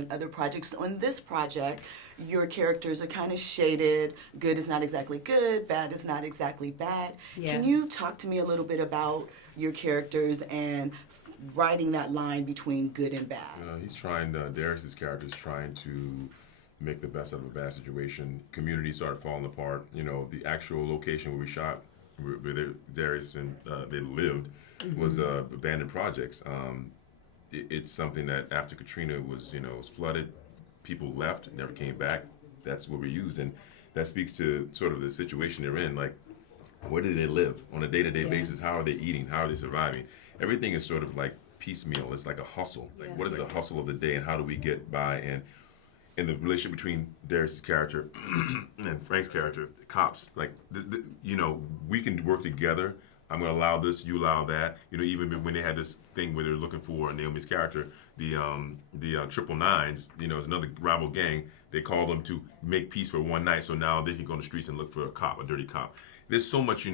doing other projects. On this project, your characters are kind of shaded. Good is not exactly good, bad is not exactly bad. Yeah. Can you talk to me a little bit about your characters and writing that line between good and bad? He's trying, Darius's character is trying to make the best out of a bad situation. Community started falling apart. You know, the actual location where we shot, where Darius and they lived, was abandoned projects. It's something that after Katrina was flooded, people left, never came back. That's what we used, and that speaks to sort of the situation they're in. Like, where do they live on a day-to-day basis? How are they eating? How are they surviving? Everything is sort of like piecemeal. It's like a hustle. Like, what is the hustle of the day, and how do we get by? And in the relationship between Darius' character and Frank's character, the cops, like, we can work together. I'm going to allow this, you allow that. Even when they had this thing where they're looking for Naomie's character, the 999s, it's another rival gang. They called them to make peace for one night, so now they can go on the streets and look for a dirty cop. There's so much,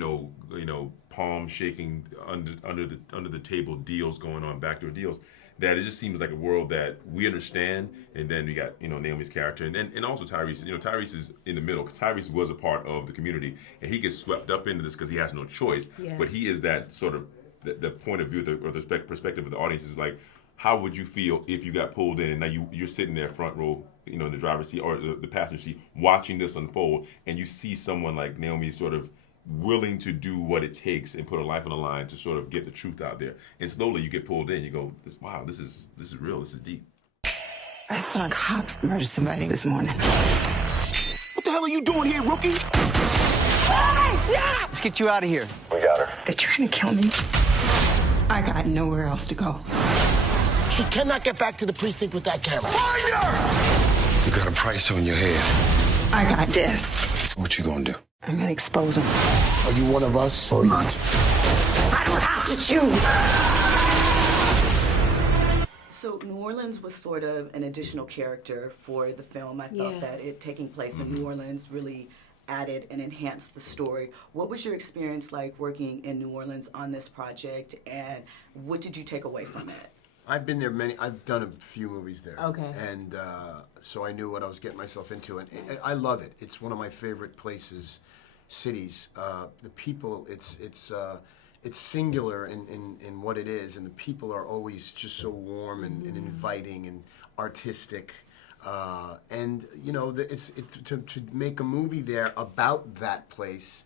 palm shaking under the table deals going on, backdoor deals, that it just seems like a world that we understand. And then we got, Naomie's character, and also Tyrese. Tyrese is in the middle, because Tyrese was a part of the community, and he gets swept up into this because he has no choice. Yeah. But he is that sort of the point of view or the perspective of the audience is like, how would you feel if you got pulled in and now you're sitting there front row, in the driver's seat or the passenger seat, watching this unfold, and you see someone like Naomie sort of willing to do what it takes and put her life on the line to sort of get the truth out there. And slowly you get pulled in. You go, wow, this is real. This is deep. I saw cops murder somebody this morning. What the hell are you doing here, rookie? Let's get you out of here. We got her. They're trying to kill me. I got nowhere else to go. She cannot get back to the precinct with that camera. Find her! You got a price on your head. I got this. What you gonna do? I'm gonna expose them. Are you one of us or not? I don't have to choose. So New Orleans was sort of an additional character for the film. I felt that it taking place in New Orleans really added and enhanced the story. What was your experience like working in New Orleans on this project, and what did you take away from it? I've been there I've done a few movies there. Okay. And so I knew what I was getting myself into, and I love it. It's one of my favorite places, cities. The people, it's singular in what it is, and the people are always just so warm and inviting and artistic. And it's to make a movie there about that place,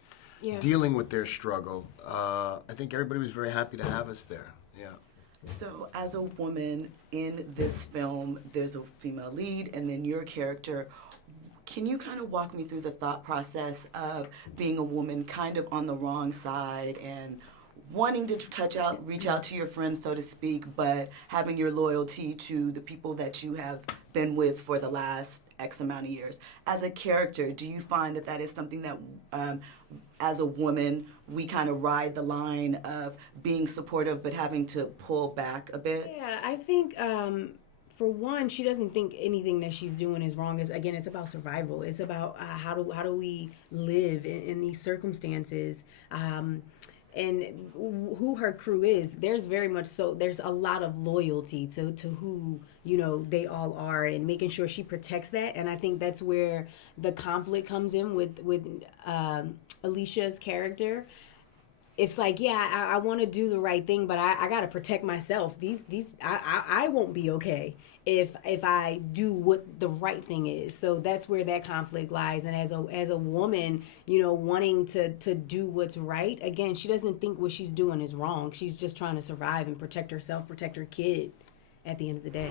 dealing with their struggle. I think everybody was very happy to have us there. Yeah. So as a woman in this film, there's a female lead and then your character. Can you kind of walk me through the thought process of being a woman kind of on the wrong side and wanting to reach out to your friends, so to speak, but having your loyalty to the people that you have been with for the last X amount of years? As a character, do you find that is something that, as a woman, we kind of ride the line of being supportive but having to pull back a bit? Yeah, I think, for one, she doesn't think anything that she's doing is wrong. Again, it's about survival. It's about how do we live in these circumstances. And who her crew is, there's a lot of loyalty to who, they all are, and making sure she protects that. And I think that's where the conflict comes in with Alicia's character. It's like, I want to do the right thing, but I got to protect myself. I won't be okay if I do what the right thing is. So that's where that conflict lies. And as a woman, wanting to do what's right, again, she doesn't think what she's doing is wrong. She's just trying to survive and protect herself, protect her kid at the end of the day.